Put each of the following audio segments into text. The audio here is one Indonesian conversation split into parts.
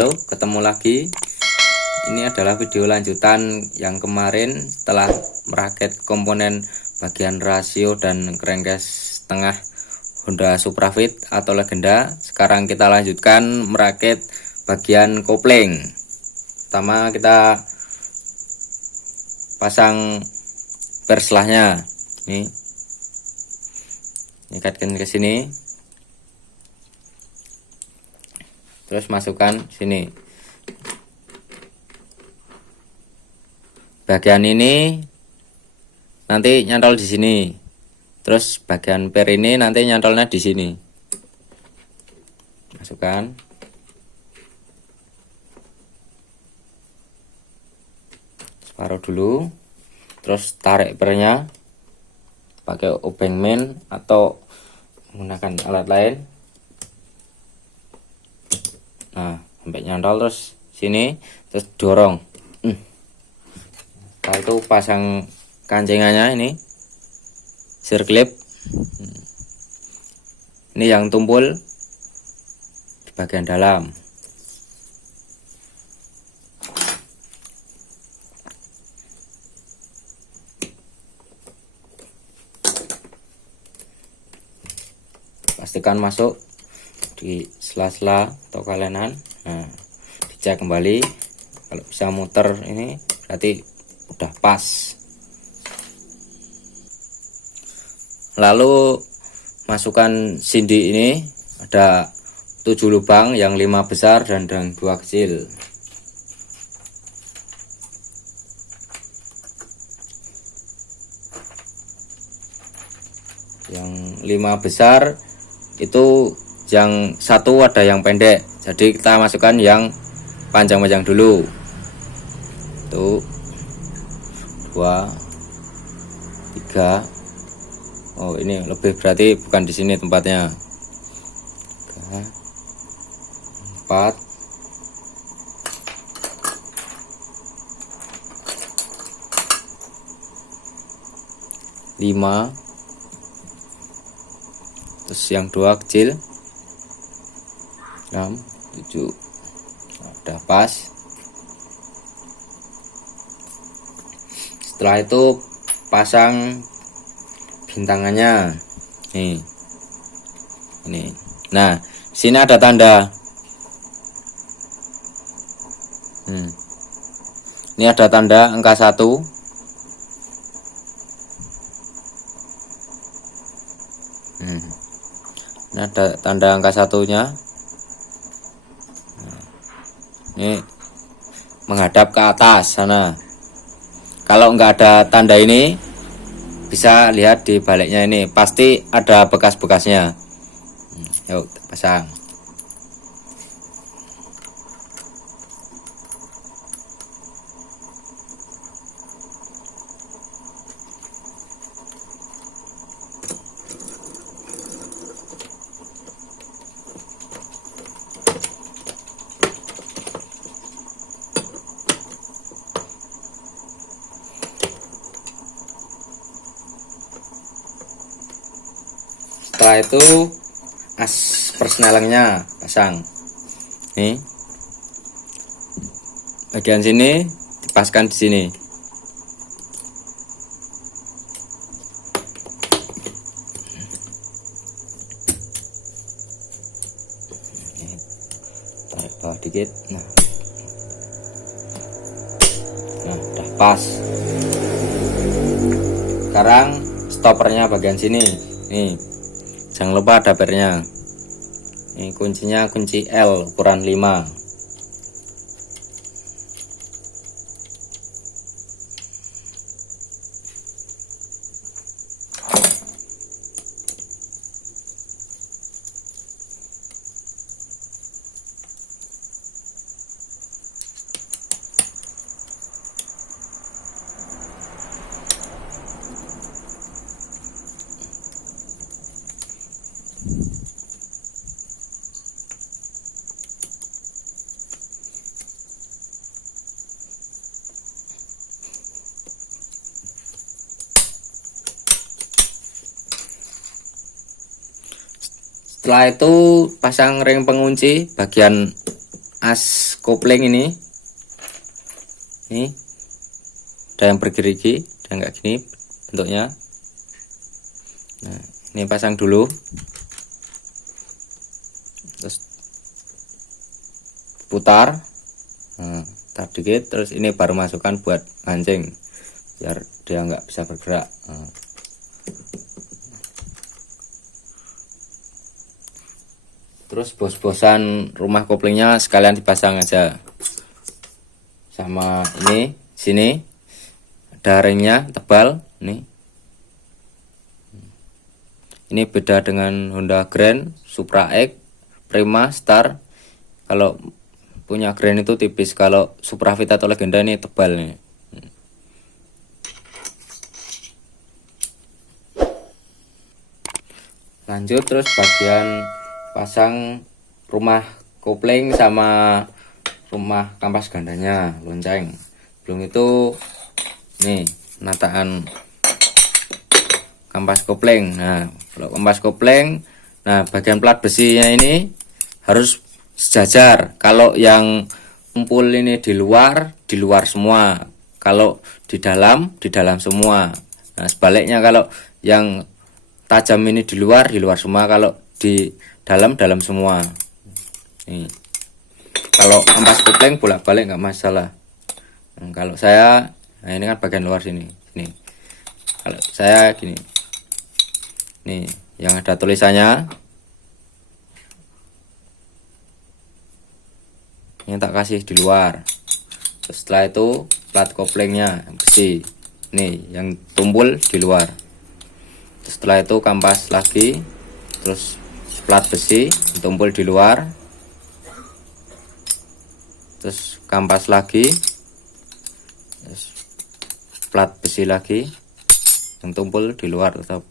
Halo, ketemu lagi. Ini adalah video lanjutan yang kemarin setelah merakit komponen bagian rasio dan crankcase tengah Honda Supra Fit atau Legenda. Sekarang kita lanjutkan merakit bagian kopling. Pertama kita pasang perselahnya. Ini ikatkan ke sini. Terus masukkan sini. Bagian ini nanti nyantol di sini. Terus bagian per ini nanti nyantolnya di sini. Masukkan. Separuh dulu. Terus tarik pernya pakai obeng main atau menggunakan alat lain. Nah, sampai nyantol terus sini, terus dorong. Setelah itu pasang kancengannya ini, sirklip. Ini yang tumpul di bagian dalam. Pastikan masuk di sela-sela atau kalenan. Nah, dicek kembali. Kalau bisa muter ini berarti udah pas. Lalu masukkan sindi ini, ada 7 lubang, yang 5 besar dan 2 kecil. Yang 5 besar itu yang satu ada yang pendek, jadi kita masukkan yang panjang-panjang dulu. Tuh, 2, 3. Oh, ini lebih, berarti bukan di sini tempatnya. 3, 4, 5. Terus yang 2 kecil, 6, 7. Nah, udah pas. Setelah itu pasang bintangannya. Nih. Ini. Nah, sini ada tanda. Ini ada tanda angka 1. Ini ada tanda angka 1-nya. Ini menghadap ke atas sana. Kalau nggak ada tanda ini, bisa lihat di baliknya ini, pasti ada bekas-bekasnya. Yuk, pasang. Setelah itu as persnelengnya pasang. Nih, bagian sini dipaskan di sini. Tarik bawah dikit. Nah, udah pas. Sekarang stoppernya bagian sini. Nih, jangan lupa ada pernya. Ini kuncinya kunci L ukuran 5. Setelah itu pasang ring pengunci bagian as kopling ini ada yang bergerigi dan kayak gini bentuknya. Nah, ini pasang dulu, terus putar, putar dikit, terus ini baru masukkan buat mancing biar dia nggak bisa bergerak. Terus bos-bosan rumah koplingnya sekalian dipasang aja sama ini. Sini ada ringnya tebal nih. Ini beda dengan Honda Grand, Supra X, Prima, Star. Kalau punya Grand itu tipis, kalau Supra Vita atau Legenda ini tebal nih. Lanjut terus bagian pasang rumah kopling sama rumah kampas gandanya, lonceng. Belum itu nih penataan kampas kopling. Nah, kalau kampas kopling, nah bagian plat besinya ini harus sejajar. Kalau yang kumpul ini di luar semua. Kalau di dalam semua. Nah, sebaliknya kalau yang tajam ini di luar semua. Kalau di dalam semua. Nih. Kalau kampas kopling bolak-balik nggak masalah. Nah, kalau saya, nah ini kan bagian luar sini. Kalau saya gini. Nih, yang ada tulisannya. Ini tak kasih di luar. Terus setelah itu plat koplingnya besi. Nih, yang tumpul di luar. Terus setelah itu kampas lagi. Terus plat besi tumpul di luar. Terus kampas lagi. Terus plat besi lagi yang tumpul di luar tetap.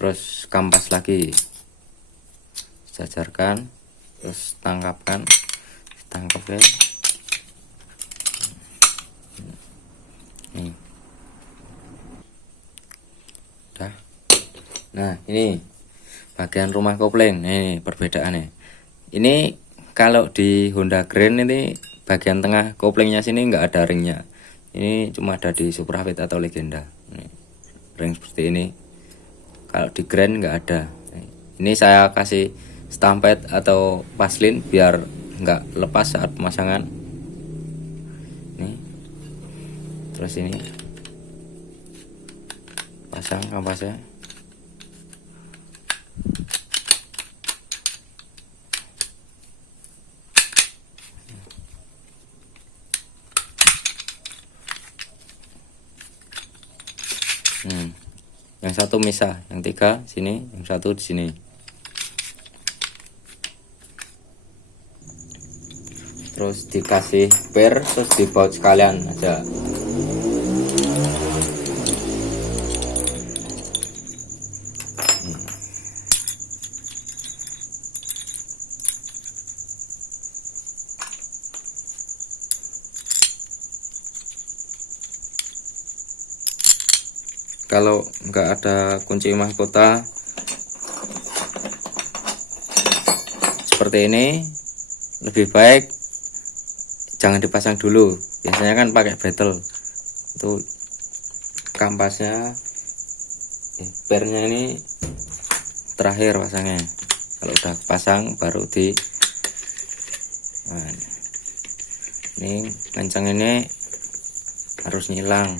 Terus kampas lagi, sejajarkan, terus tangkap ya. Nih. Udah. Nah, ini bagian rumah kopling. Ini perbedaannya. Ini kalau di Honda Grand ini bagian tengah koplingnya sini nggak ada ringnya. Ini cuma ada di Supra Fit atau Legenda. Nih, ring seperti ini. Kalau di Grand nggak ada. Ini saya kasih stampet atau paslin biar nggak lepas saat pemasangan. Nih. Terus ini pasang kampasnya. Yang satu misah, yang 3 sini, yang satu di sini. Terus dikasih per, terus dibaut sekalian aja. Kalau nggak ada kunci mahkota seperti ini, lebih baik jangan dipasang dulu. Biasanya kan pakai betel itu kampasnya, pernya ini terakhir pasangnya. Kalau udah pasang baru di ini kencang, ini harus nyilang.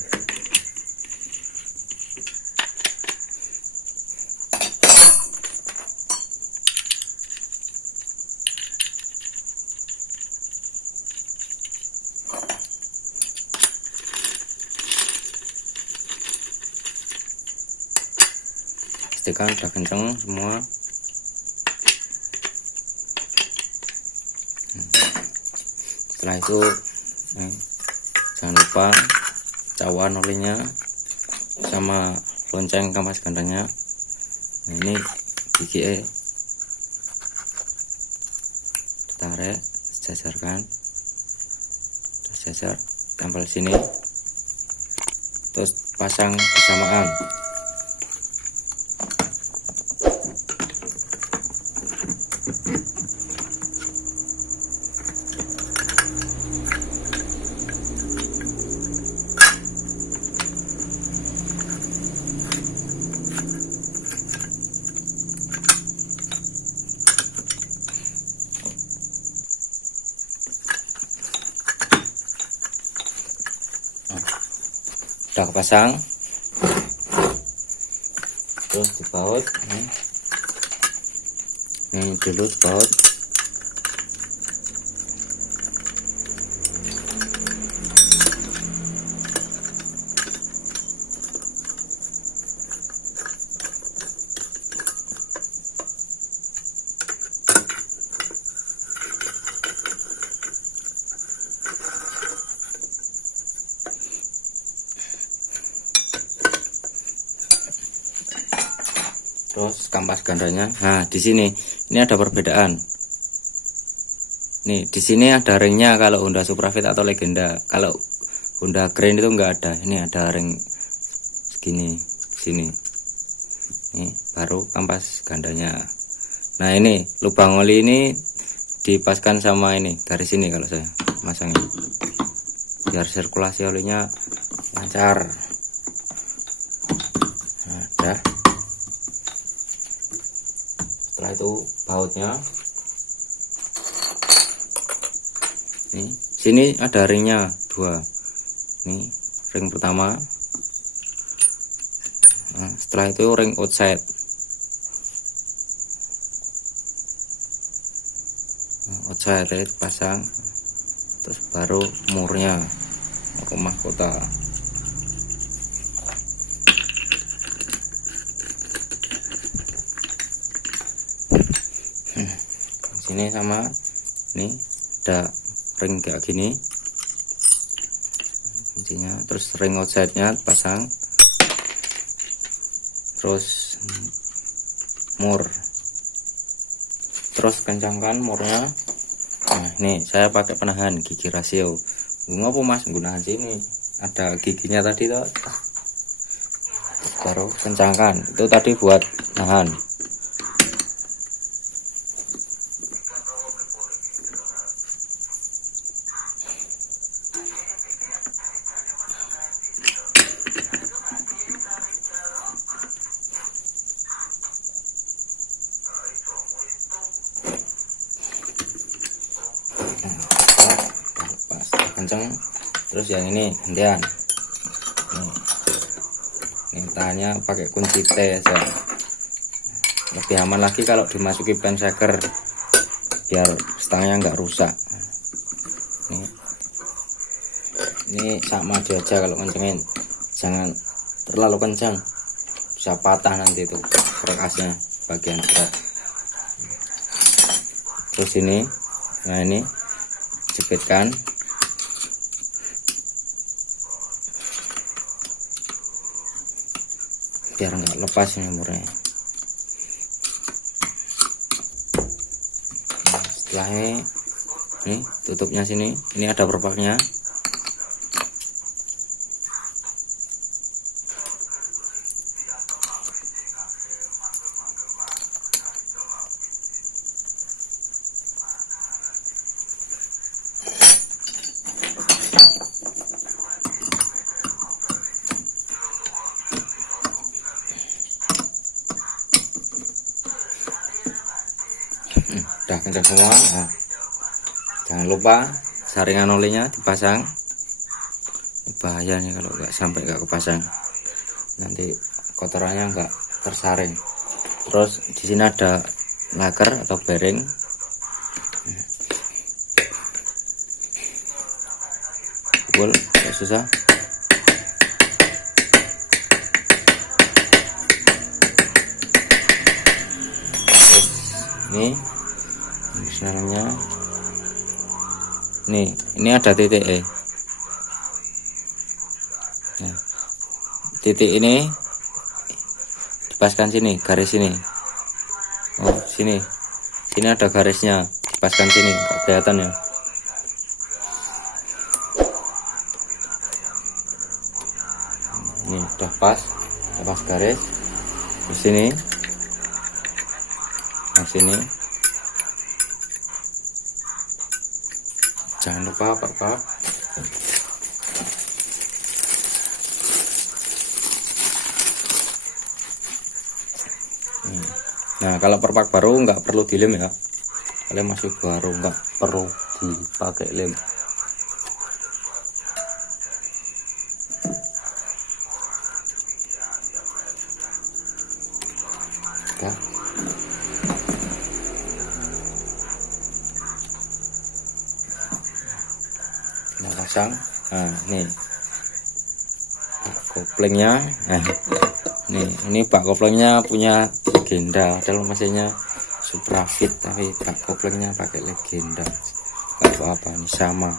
Pastikan udah kenceng semua. Setelah itu jangan lupa cawan olinya sama lonceng kampas gandanya. Nah, ini gigi ditarik, sejajarkan, terus jajar, tempel sini, terus pasang bersamaan. kepasang. Terus dibaut ini dulu dibaut. Terus kampas gandanya. Nah, di sini ini ada perbedaan. Nih, di sini ada ringnya kalau Honda Suprafit atau Legenda. Kalau Honda Grand itu enggak ada. Ini ada ring segini, sini. Nih, baru kampas gandanya. Nah, ini lubang oli ini dipaskan sama ini garis ini kalau saya masang ini. Biar sirkulasi olinya lancar. Nah, udah. Setelah itu bautnya nih, sini ada ringnya 2. Nih ring pertama. Nah, setelah itu ring outside. Nah, outside pasang, terus baru murnya ke mahkota. Sini sama nih ada ring kayak gini kuncinya, terus ring outside nya pasang, terus mur, terus kencangkan murnya. Nah, nih saya pakai penahan gigi rasio. Ngapa mas menggunakan sini, ada giginya tadi toh, baru kencangkan. Itu tadi buat nahan. Kenceng. Terus yang ini gantian. Ini tahannya pakai kunci T aja. Lebih aman lagi kalau dimasuki penseker biar stangnya nggak rusak. Ini sama aja kalau kencengin, jangan terlalu kencang, bisa patah nanti itu perkasnya bagian berat. Terus ini, nah ini jepitkan. Biar nggak lepas ini murnya. Nah, setelahnya ini tutupnya sini, ini ada perpaknya. Udah kencang semua. Nah, jangan lupa saringan olinya dipasang. Bahayanya kalau nggak sampai nggak kepasang, nanti kotorannya nggak tersaring. Terus di sini ada laker atau bearing. Pukul nggak susah. Terus ini sebenarnya nih, ini ada titik nah, titik ini dipaskan sini, garis ini. Oh, sini ada garisnya, dipaskan sini, nggak kelihatan ya. Ini udah pas garis. Di sini, nah sini. Jangan lupa Pak. Nah, kalau perpak baru nggak perlu dilem ya. Kalian masih baru nggak perlu dipakai lem. ya. Kita pasang. Nah, nih bak koplingnya. Nah, ini bak koplingnya punya Legenda, padahal mesinnya Suprafit, tapi bak koplingnya pakai Legenda. Gak apa-apa, ini sama.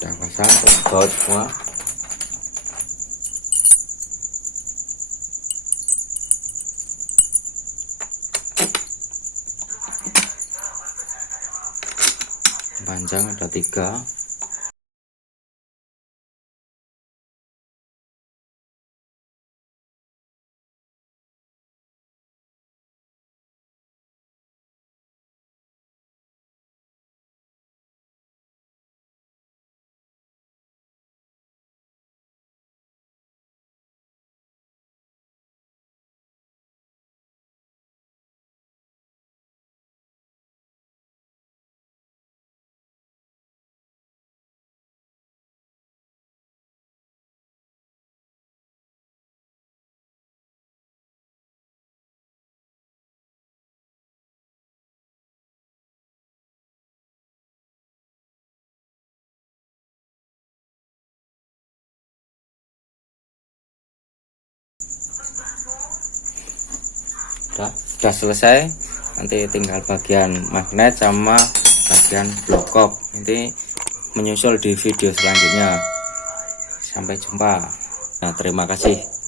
Udah pasang, baut semua. Panjang ada 3. Udah selesai, nanti tinggal bagian magnet sama bagian blokop, nanti menyusul di video selanjutnya. Sampai jumpa. Nah, terima kasih.